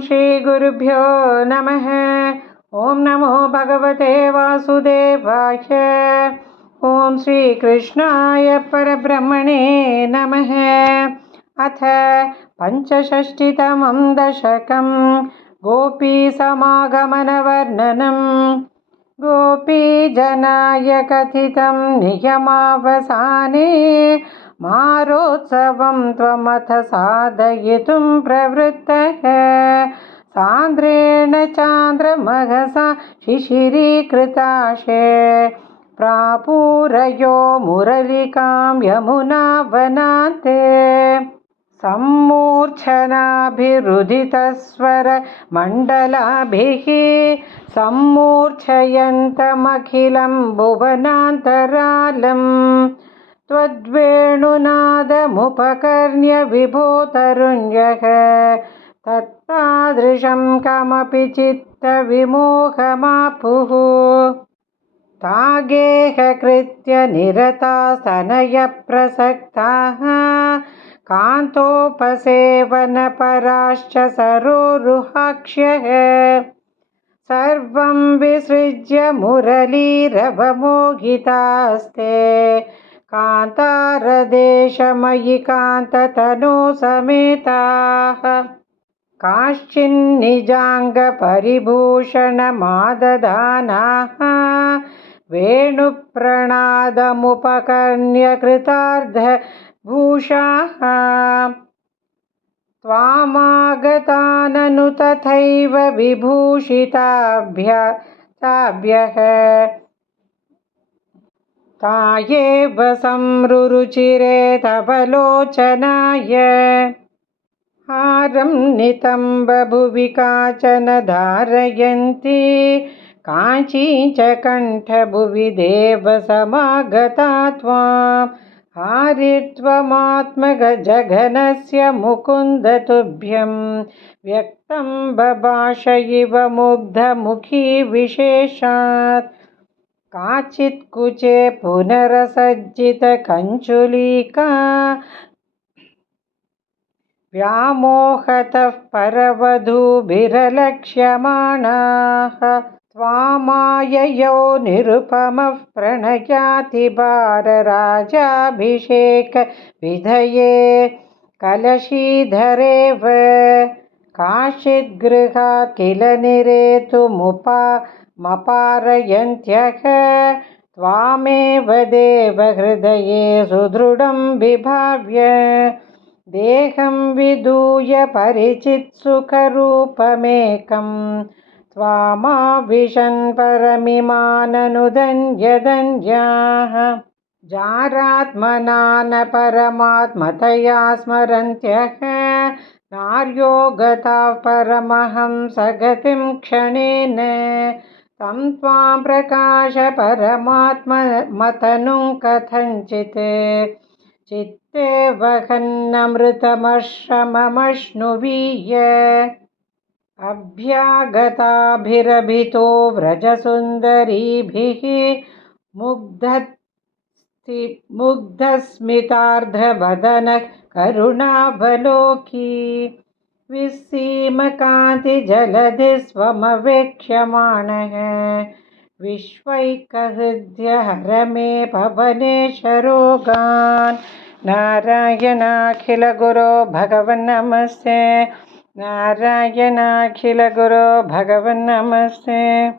श्रीगुरुभ्यो नमः। ॐ नमो भगवते वासुदेवाय। ॐ श्रीकृष्णाय परब्रह्मणे नमः। अथ पञ्चषष्टितमं दशकं गोपीसमागमनवर्णनम्। गोपीजनाय कथितं नियमावसाने मारोत्सवं त्वमथ साधयितुं प्रवृत्तः। सान्द्रेण चान्द्रमहसा शिशिरीकृताशे प्रापूरयो मुरलिकां यमुनावनान्ते। सम्मूर्च्छनाभिरुदितस्वरमण्डलाभिः सम्मूर्च्छयन्तमखिलं भुवनान्तरालम्। त्वद्वेणुनादमुपकर्ण्य विभो तरुण्यः तत्तादृशं कमपि चित्तविमोहमापुः। तागेहकृत्य निरतास्तनयप्रसक्ताः कान्तोपसेवनपराश्च सरोरुहाक्ष्यः। सर्वं विसृज्य मुरलीरवमोहितास्ते कान्तारदेशमयि कान्ततनो समेताः। काश्चिन्निजाङ्गपरिभूषणमाददानाः वेणुप्रणादमुपकर्ण्य कृतार्धभूषाः। त्वामागताननु तथैव विभूषिताभ्यः ता एव संरुचिरे तव लोचनाय। हारं नितम्बभुवि काचन धारयन्ती काञ्चीं च कण्ठभुवि देवसमागता त्वां। हारित्वमात्मजघनस्य मुकुन्द तुभ्यं व्यक्तं बभाष इव मुग्धमुखी विशेषात्। काचित्कुचे पुनरसज्जितकञ्चुलिका व्यामोहतः परवधूभिरलक्ष्यमाणाः। त्वामाययौ निरुपमः प्रणयातिभारराजाभिषेकविधये कलशीधरेव। काचिद्गृहात् किल निरेतुमपारयन्त्यः त्वामेव देवहृदये सुदृढं विभाव्य। देहं विदूय परिचित्सुखरूपमेकं त्वामाविशन् परमिमाननुदन्यदन्याः। जारात्मना न परमात्मतया स्मरन्त्यः नार्यो गताः परमहंसगतिं क्षणेन। तं त्वां प्रकाश परमात्मतनुं कथञ्चित् चित्ते वहन्नमृतमश्रममश्नुवीय। अभ्यागताभिरभितो व्रजसुन्दरीभिः मुग्धस्मितार्द्रवदनः करुणावलोकी। विसीमकान्तिजलधिः स्वमवेक्ष्यमाणः विश्वैकहृद्य हर मे पवनेश रोगान्। नारायणाखिलगुरो भगवन्नमस्ते। नारायणाखिलगुरो भगवन्नमस्ते।